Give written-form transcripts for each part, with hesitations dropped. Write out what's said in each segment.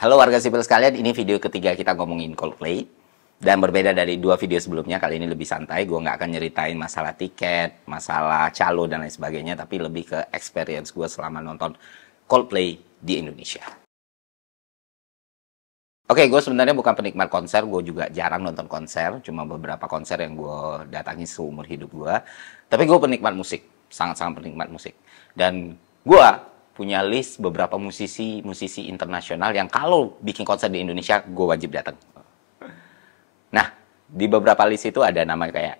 Halo warga sipil sekalian, ini video ketiga kita ngomongin Coldplay. Dan berbeda dari dua video sebelumnya, kali ini lebih santai. Gue nggak akan nyeritain masalah tiket, masalah calo, dan lain sebagainya. Tapi lebih ke experience gue selama nonton Coldplay di Indonesia. Oke, gue sebenarnya bukan penikmat konser. Gue juga jarang nonton konser. Cuma beberapa konser yang gue datangi seumur hidup gue. Tapi gue penikmat musik. Sangat-sangat penikmat musik. Dan gue punya list beberapa musisi internasional yang kalau bikin konser di Indonesia, gue wajib datang. Nah, di beberapa list itu ada nama kayak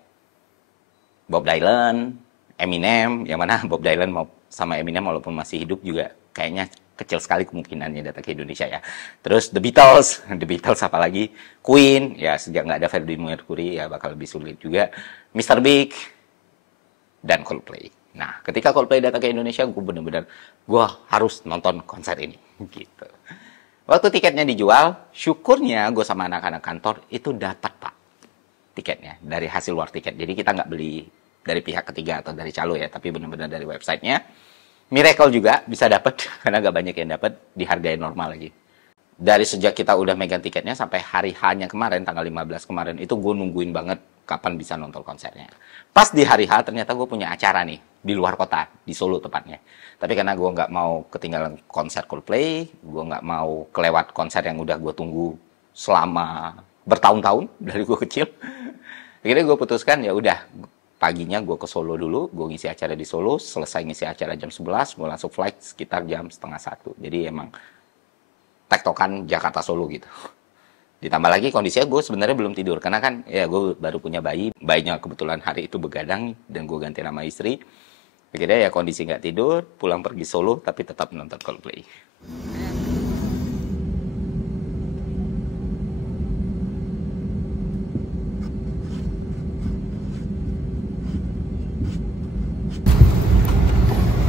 Bob Dylan, Eminem, yang mana Bob Dylan sama Eminem walaupun masih hidup juga kayaknya kecil sekali kemungkinannya datang ke Indonesia ya. Terus The Beatles apalagi, Queen, ya sejak nggak ada Freddie Mercury ya bakal lebih sulit juga, Mr. Big, dan Coldplay. Nah, ketika Coldplay datang ke Indonesia, gue harus nonton konser ini, gitu. Waktu tiketnya dijual, syukurnya gue sama anak-anak kantor itu dapat pak tiketnya dari hasil war tiket. Jadi kita nggak beli dari pihak ketiga atau dari calo ya, tapi benar-benar dari websitenya. Miracle juga bisa dapat karena nggak banyak yang dapat, dihargai normal lagi. Dari sejak kita udah megang tiketnya sampai hari H-nya kemarin, tanggal 15 kemarin, itu gue nungguin banget kapan bisa nonton konsernya. Pas di hari H ternyata gue punya acara nih di luar kota, di Solo tepatnya. Tapi karena gue nggak mau ketinggalan konser Coldplay, gue nggak mau kelewat konser yang udah gue tunggu selama bertahun-tahun dari gue kecil. Akhirnya gue putuskan ya udah paginya gue ke Solo dulu, gue ngisi acara di Solo, selesai ngisi acara jam 11, gue langsung flight sekitar jam 12:30. Jadi emang tektokan Jakarta Solo gitu. Ditambah lagi kondisinya gue sebenarnya belum tidur karena kan ya gue baru punya bayinya kebetulan hari itu begadang dan gue ganti nama istri. Akhirnya ya kondisi nggak tidur, pulang pergi Solo tapi tetap nonton Coldplay.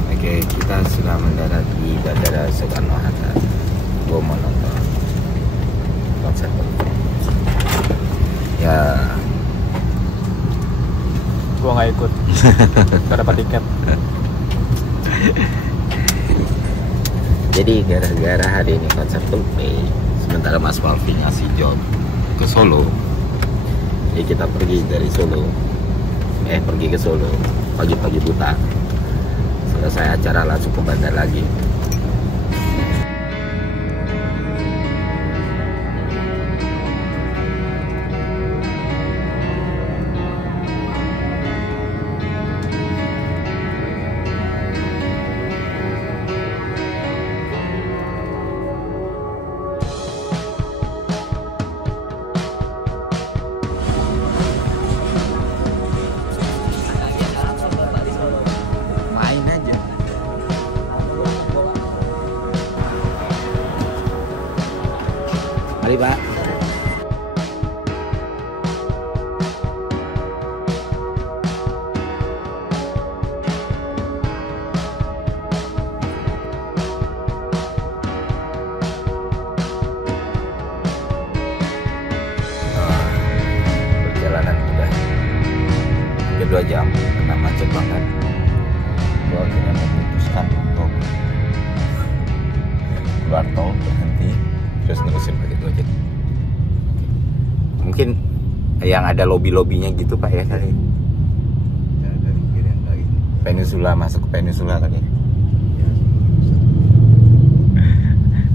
Oke, kita sudah mendarat di Bandara Soekarno-Hatta. Gue mau nonton konser Coldplay. Ya, gue nggak ikut, gak dapat tiket. Jadi gara-gara hari ini konser Coldplay, sementara Mas Malvi ngasih job ke Solo, jadi kita pergi dari Solo, pergi ke Solo pagi-pagi buta. Selesai acara langsung ke bandara lagi. Mari Pak. Perjalanan udah hampir 2 jam karena macet banget. Gue akhirnya memutuskan untuk keluar tol, berhenti, terus nerusin pakai Gojek. Mungkin yang ada lobby-lobbynya gitu Pak ya kali. Ya, dari kiri yang lagi. Peninsula, masuk ke Peninsula kali.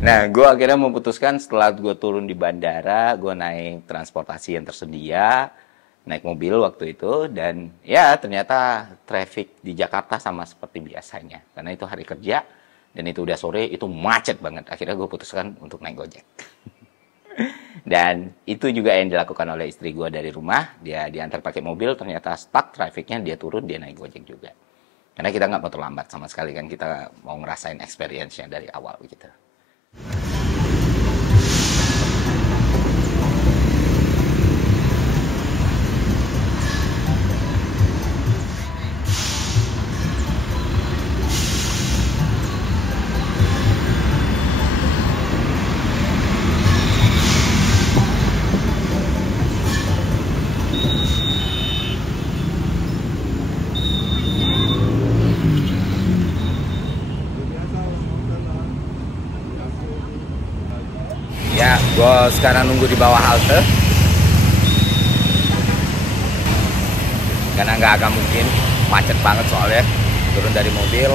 Nah, gue akhirnya memutuskan setelah gue turun di bandara, gue naik transportasi yang tersedia, naik mobil waktu itu, dan ya ternyata traffic di Jakarta sama seperti biasanya. Karena itu hari kerja, dan itu udah sore, itu macet banget. Akhirnya gue putuskan untuk naik Gojek. Dan itu juga yang dilakukan oleh istri gue dari rumah. Dia diantar pakai mobil, ternyata stuck trafficnya, dia turun, dia naik Gojek juga. Karena kita nggak mau terlambat sama sekali kan, kita mau ngerasain experience-nya dari awal gitu. Ya, gue sekarang nunggu di bawah halte. Karena nggak akan mungkin, macet banget soalnya. Turun dari mobil.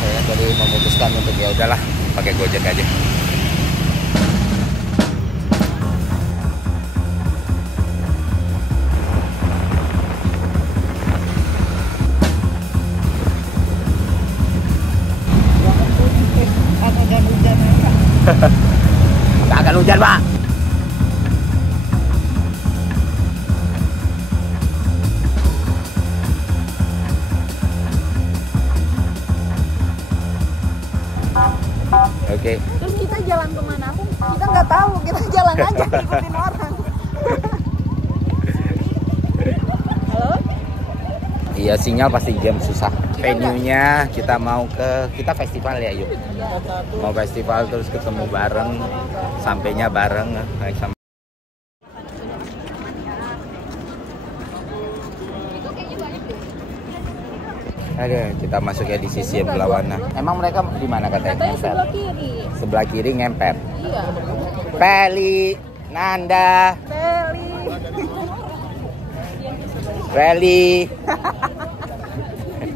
Saya tadi memutuskan untuk ya udahlah, pakai Gojek aja. Nggak akan hujan, Pak. Oke. Terus kita jalan kemana pun kita nggak tahu, kita jalan aja ikutin orang. Halo? Iya, sinyal pasti jam susah. Venue-nya kita mau kita festival ya, yuk. Mau festival terus ketemu bareng, sampainya bareng naik sama. Ada, kita masuk ya di sisi yang berlawanan. Emang mereka di mana katanya? Katanya sebelah kiri. Sebelah kiri ngempet. Iya. Peli, Nanda, Rally,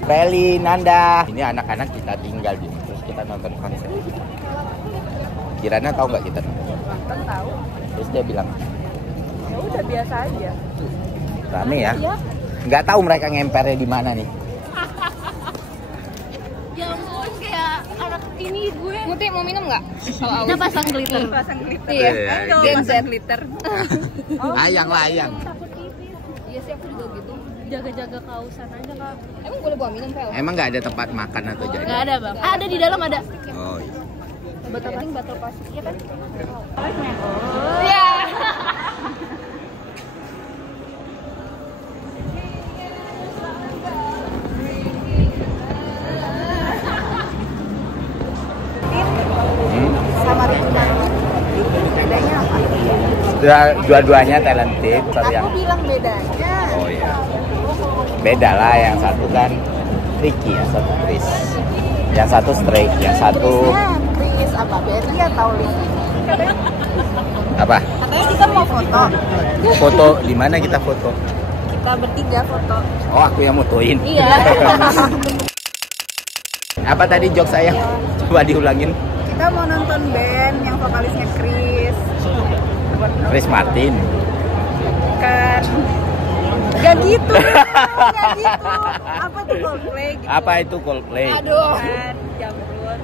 Rally, Nanda. Ini anak-anak kita tinggal di sini, terus kita nonton konser. Kirana tahu nggak kita? Nonton tahu. Terus dia bilang, Ya udah biasa aja. rame ya? Iya. Nggak tahu mereka ngempernya di mana nih. Ya ampun, kayak anak ini gue. Muti mau minum nggak? Kalau Nah, pasang glitter. pasang glitter. Iya. Gen Z glitter. Layang-layang. Takut pipis. Iya sih, aku juga gitu. Jaga-jaga kausan aja, Kak. Emang boleh bawa minum, Pel? Emang nggak ada tempat makan atau jajan? Nggak ada, Bang. Ada di dalam ada. Oh iya. Batal paling batal plastik ya kan? Iya. Sama Rituna. Bedanya apa? Dua-duanya talented, tapi yang Aku bilang bedanya. oh iya. Beda lah, yang satu kan Ricky, yang satu Chris. Yang satu Stray, yang satu Chris apa? Berry atau Livi? apa? Katanya kita mau foto. Foto di mana kita foto? Kita bertiga foto. Oh, aku yang mutuin. Iya. Apa tadi jokes saya? Coba diulangin. Kita mau nonton band yang vokalisnya Chris. Chris Martin. Kan gak gitu. Gak gitu. Apa tuh Coldplay gitu. Apa itu Coldplay? Aduh. Kan Jamrut.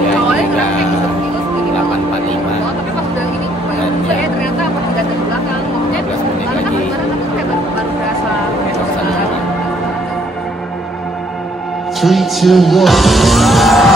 Ya, Awalnya ini traffic udah gitu segini. 8.45. Oh, tapi pas udah ini, saya ternyata pas udah ke belakang, maksudnya 15 menit karena kan lagi. kemarin kan kayak baru berasa. Three, two, one.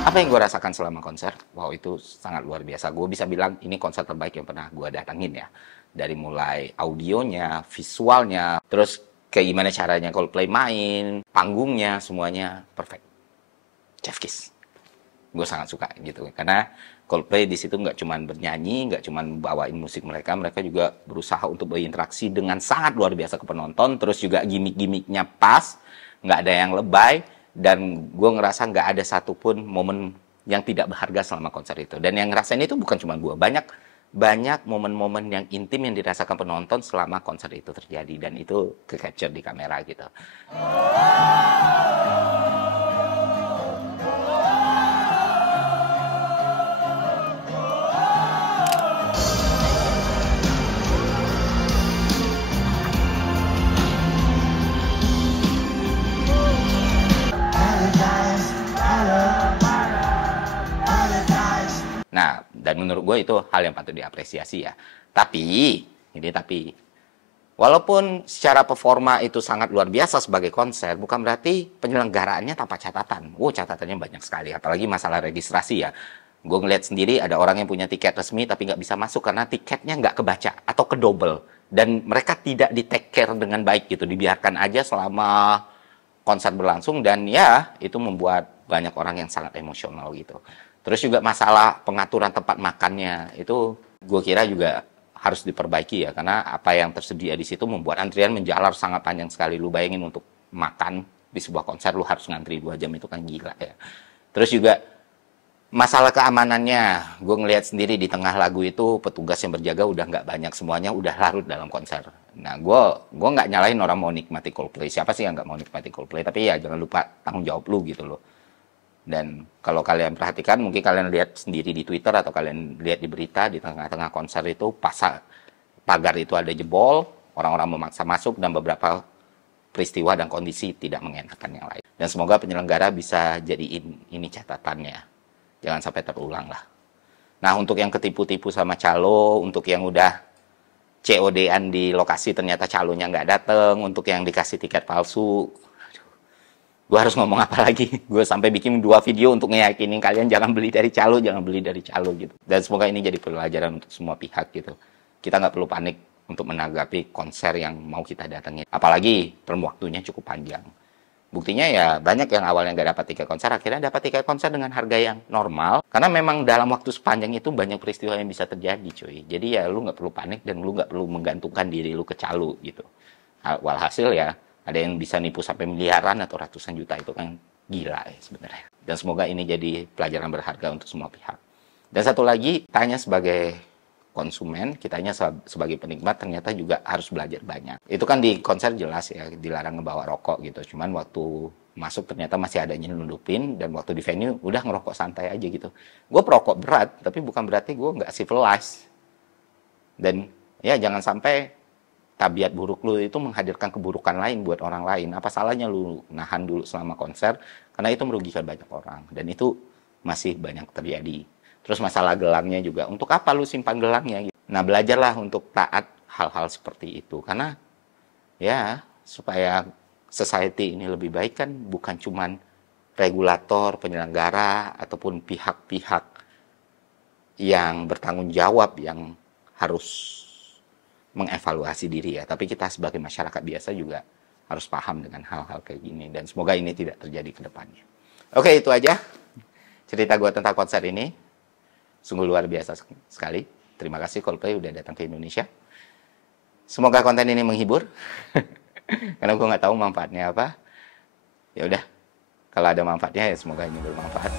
Apa yang gue rasakan selama konser? Wow, itu sangat luar biasa. Gue bisa bilang ini konser terbaik yang pernah gue datangin ya. Dari mulai audionya, visualnya, terus kayak gimana caranya Coldplay main, panggungnya, semuanya perfect. Chef Kiss. Gue sangat suka gitu. Karena Coldplay di situ nggak cuma bernyanyi, nggak cuma bawain musik mereka juga berusaha untuk berinteraksi dengan sangat luar biasa ke penonton. Terus juga gimmick-gimmicknya pas, nggak ada yang lebay. Dan gue ngerasa nggak ada satupun momen yang tidak berharga selama konser itu. Dan yang ngerasain itu bukan cuma gue, banyak momen-momen yang intim yang dirasakan penonton selama konser itu terjadi. Dan itu ke-capture di kamera gitu. Paradise, Dan menurut gue itu hal yang patut diapresiasi ya. Tapi, walaupun secara performa itu sangat luar biasa sebagai konser, bukan berarti penyelenggaraannya tanpa catatan. Catatannya banyak sekali, apalagi masalah registrasi ya. Gue ngeliat sendiri ada orang yang punya tiket resmi tapi nggak bisa masuk karena tiketnya nggak kebaca atau kedouble. Dan mereka tidak di take care dengan baik gitu, dibiarkan aja selama konser berlangsung, dan ya itu membuat banyak orang yang sangat emosional gitu. Terus juga masalah pengaturan tempat makannya, itu gue kira juga harus diperbaiki ya, karena apa yang tersedia di situ membuat antrian menjalar sangat panjang sekali. Lu bayangin untuk makan di sebuah konser lu harus ngantri 2 jam, itu kan gila ya. Terus juga masalah keamanannya, gue ngelihat sendiri di tengah lagu itu petugas yang berjaga udah nggak banyak, semuanya udah larut dalam konser. Nah, gue nggak nyalahin orang mau nikmati Coldplay, siapa sih yang nggak mau nikmati Coldplay, tapi ya jangan lupa tanggung jawab lu gitu loh. Dan kalau kalian perhatikan, mungkin kalian lihat sendiri di Twitter atau kalian lihat di berita, di tengah-tengah konser itu pagar itu ada jebol, orang-orang memaksa masuk, dan beberapa peristiwa dan kondisi tidak mengenakan yang lain. Dan semoga penyelenggara bisa jadiin ini catatannya. Jangan sampai terulang lah. Nah, untuk yang ketipu-tipu sama calo, untuk yang udah COD-an di lokasi ternyata calonya nggak dateng, untuk yang dikasih tiket palsu, gue harus ngomong apa lagi? Gue sampai bikin 2 video untuk ngeyakinin kalian jangan beli dari calo, jangan beli dari calo gitu. Dan semoga ini jadi pelajaran untuk semua pihak gitu. Kita nggak perlu panik untuk menanggapi konser yang mau kita datengin. Apalagi term waktunya cukup panjang. Buktinya ya banyak yang awalnya nggak dapat tiket konser, akhirnya dapat tiket konser dengan harga yang normal. Karena memang dalam waktu sepanjang itu banyak peristiwa yang bisa terjadi cuy. Jadi ya lu nggak perlu panik dan lu nggak perlu menggantungkan diri lu ke calo gitu. Walhasil ya, ada yang bisa nipu sampai miliaran atau ratusan juta, itu kan gila ya sebenarnya. Dan semoga ini jadi pelajaran berharga untuk semua pihak. Dan satu lagi, tanya sebagai konsumen, kitanya sebagai penikmat ternyata juga harus belajar banyak. Itu kan di konser jelas ya, dilarang ngebawa rokok gitu. Cuman waktu masuk ternyata masih ada nyelundupin, dan waktu di venue udah ngerokok santai aja gitu. Gue perokok berat, tapi bukan berarti gue nggak civilized. Dan ya jangan sampai tabiat buruk lu itu menghadirkan keburukan lain buat orang lain. Apa salahnya lu nahan dulu selama konser, karena itu merugikan banyak orang. Dan itu masih banyak terjadi. Terus masalah gelangnya juga, untuk apa lu simpan gelangnya? Nah, belajarlah untuk taat hal-hal seperti itu. Karena ya supaya society ini lebih baik kan bukan cuman regulator, penyelenggara, ataupun pihak-pihak yang bertanggung jawab yang harus mengevaluasi diri ya, tapi kita sebagai masyarakat biasa juga harus paham dengan hal-hal kayak gini, dan semoga ini tidak terjadi ke depannya. Oke, itu aja cerita gue tentang konser ini. Sungguh luar biasa sekali. Terima kasih Coldplay udah datang ke Indonesia. Semoga konten ini menghibur. Karena gue nggak tahu manfaatnya apa. Ya udah, kalau ada manfaatnya ya semoga ini bermanfaat.